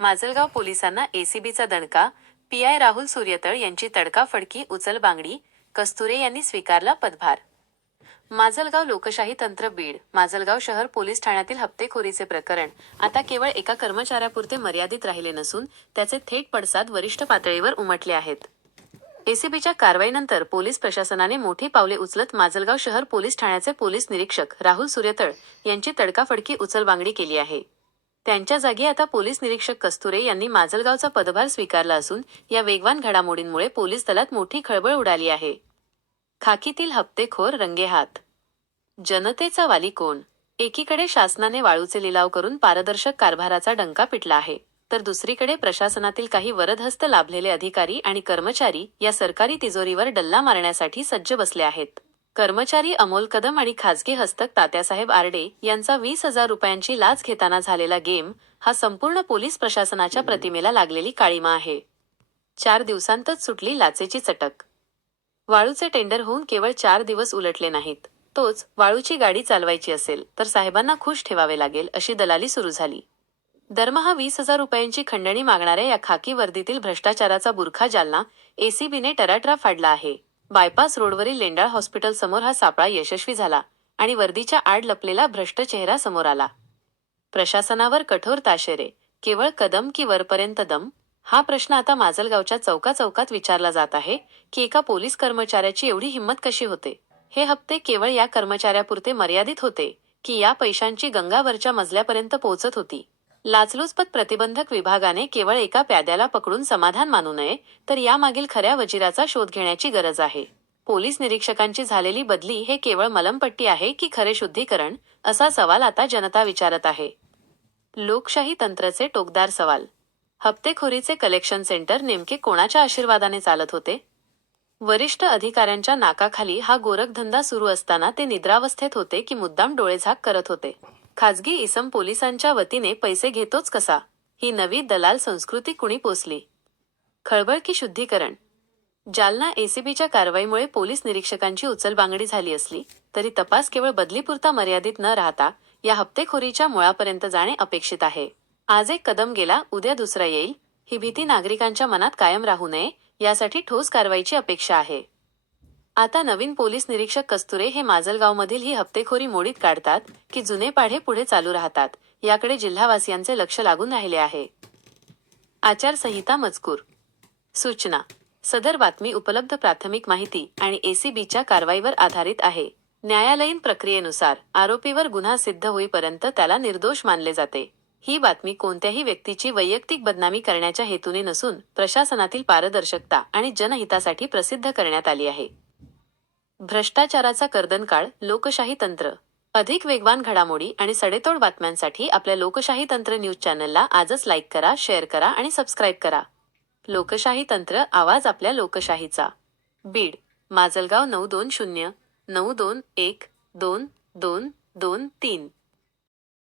माजलगाव पोलिसांना एसीबीचा दणका. पीआय राहुल सूर्यतळ यांची तडकाफडकी उचलबांगडी. कस्तुरे यांनी स्वीकारला पदभार. माजलगाव लोकशाही तंत्र. बीड. माजलगाव शहर पोलीस ठाण्यातील हप्तेखोरीचे प्रकरण आता केवळ एका कर्मचाऱ्यापुरते मर्यादित राहिले नसून त्याचे थेट पडसाद वरिष्ठ पातळीवर उमटले आहेत. एसीबीच्या कारवाईनंतर पोलीस प्रशासनाने मोठी पावले उचलत माजलगाव शहर पोलीस ठाण्याचे पोलीस निरीक्षक राहुल सूर्यतळ यांची तडकाफडकी उचलबांगडी केली आहे. त्यांच्या जागी आता पोलीस निरीक्षक कस्तुरे यांनी माजलगावचा पदभार स्वीकारला असून या वेगवान घडामोडींमुळे पोलीस दलात मोठी खळबळ उडाली आहे. खाकीतील हप्तेखोर रंगेहात. जनतेचा वाली कोण? एकीकडे शासनाने वाळूचे लिलाव करून पारदर्शक कारभाराचा डंका पिटला आहे, तर दुसरीकडे प्रशासनातील काही वरदहस्त लाभलेले अधिकारी आणि कर्मचारी या सरकारी तिजोरीवर डल्ला मारण्यासाठी सज्ज बसले आहेत. कर्मचारी अमोल कदम आणि खासगी हस्तक तात्यासाहेब आरडे यांचा 20,000 रुपयांची लाच घेताना झालेला गेम हा संपूर्ण पोलीस प्रशासनाच्या प्रतिमेला लागलेली काळिमा आहे. 4 दिवसांतच सुटली लाचेची चटक. वाळूचे टेंडर होऊन केवळ 4 दिवस उलटले नाहीत. तोच वाळूची गाडी चालवायची असेल तर साहेबांना खुश ठेवावे लागेल अशी दलाली सुरू झाली. दरमहा 20,000 रुपयांची खंडणी मागणाऱ्या या खाकी वर्दीतील भ्रष्टाचाराचा बुरखा जालना एसीबीने टराटरा फाडला आहे. बायपास रोडवरील लेंडाळ हॉस्पिटल समोर हा सापळा यशस्वी झाला आणि वर्दीच्या आड लपलेला भ्रष्ट चेहरा समोर आला. प्रशासनावर कठोर ताशेरे. केवळ कदम की वरपर्यंत दम? हा प्रश्न आता माजलगावच्या चौकाचौकात विचारला जात आहे की एका पोलीस कर्मचाऱ्याची एवढी हिंमत कशी होते? हे हप्ते केवळ या कर्मचाऱ्यापुरते मर्यादित होते की या पैशांची गंगावरच्या मजल्यापर्यंत पोहोचत होती? लाचलुचपत प्रतिबंधक विभागाने केवळ एका प्याद्याला पकडून समाधान मानू नये, तर यामागील खऱ्या वजिराचा शोध घेण्याची गरज आहे. पोलीस निरीक्षकांची झालेली बदली हे केवळ मलमपट्टी आहे की खरे शुद्धीकरण, असा सवाल आता जनता विचारत आहे. लोकशाही तंत्रचे टोकदार सवाल. हप्तेखोरीचे कलेक्शन सेंटर नेमके कोणाच्या आशीर्वादाने चालत होते? वरिष्ठ अधिकाऱ्यांच्या नाकाखाली हा गोरखधंदा सुरू असताना ते निद्रावस्थेत होते की मुद्दाम डोळेझाक करत होते? खाजगी इसम पोलिसांच्या वतीने पैसे घेतोच कसा? ही नवी दलाल संस्कृती कुणी पोसली? खळबळ की शुद्धीकरण? जालना एसीबीच्या कारवाईमुळे पोलीस निरीक्षकांची उचलबांगडी झाली असली तरी तपास केवळ बदलीपुरता मर्यादित न राहता या हप्तेखोरीच्या मुळापर्यंत जाणे अपेक्षित आहे. आज एक कदम गेला, उद्या दुसरा येईल, ही भीती नागरिकांच्या मनात कायम राहू नये यासाठी ठोस कारवाईची अपेक्षा आहे. आता नवीन पोलीस निरीक्षक कस्तुरे हे माजलगावमधील ही हप्तेखोरी मोडीत काढतात की जुने पाढे पुढे चालू राहतात, याकडे जिल्हावासियांचे लक्ष लागून राहिले आहे. आचारसंहिता मजकूर. सूचना. सदर बातमी उपलब्ध प्राथमिक माहिती आणि एसीबीच्या कारवाईवर आधारित आहे. न्यायालयीन प्रक्रियेनुसार आरोपीवर गुन्हा सिद्ध होईपर्यंत त्याला निर्दोष मानले जाते. ही बातमी कोणत्याही व्यक्तीची वैयक्तिक बदनामी करण्याच्या हेतूने नसून प्रशासनातील पारदर्शकता आणि जनहितासाठी प्रसिद्ध करण्यात आली आहे. भ्रष्टाचाराचा कर्दनकाळ. लोकशाही तंत्र. अधिक वेगवान घडामोडी आणि सडेतोड बातम्यांसाठी आपल्या लोकशाही तंत्र न्यूज चॅनलला आजच लाईक करा, शेअर करा आणि सबस्क्राईब करा. लोकशाही तंत्र, आवाज आपल्या लोकशाहीचा. बीड. माजलगाव 92092122223.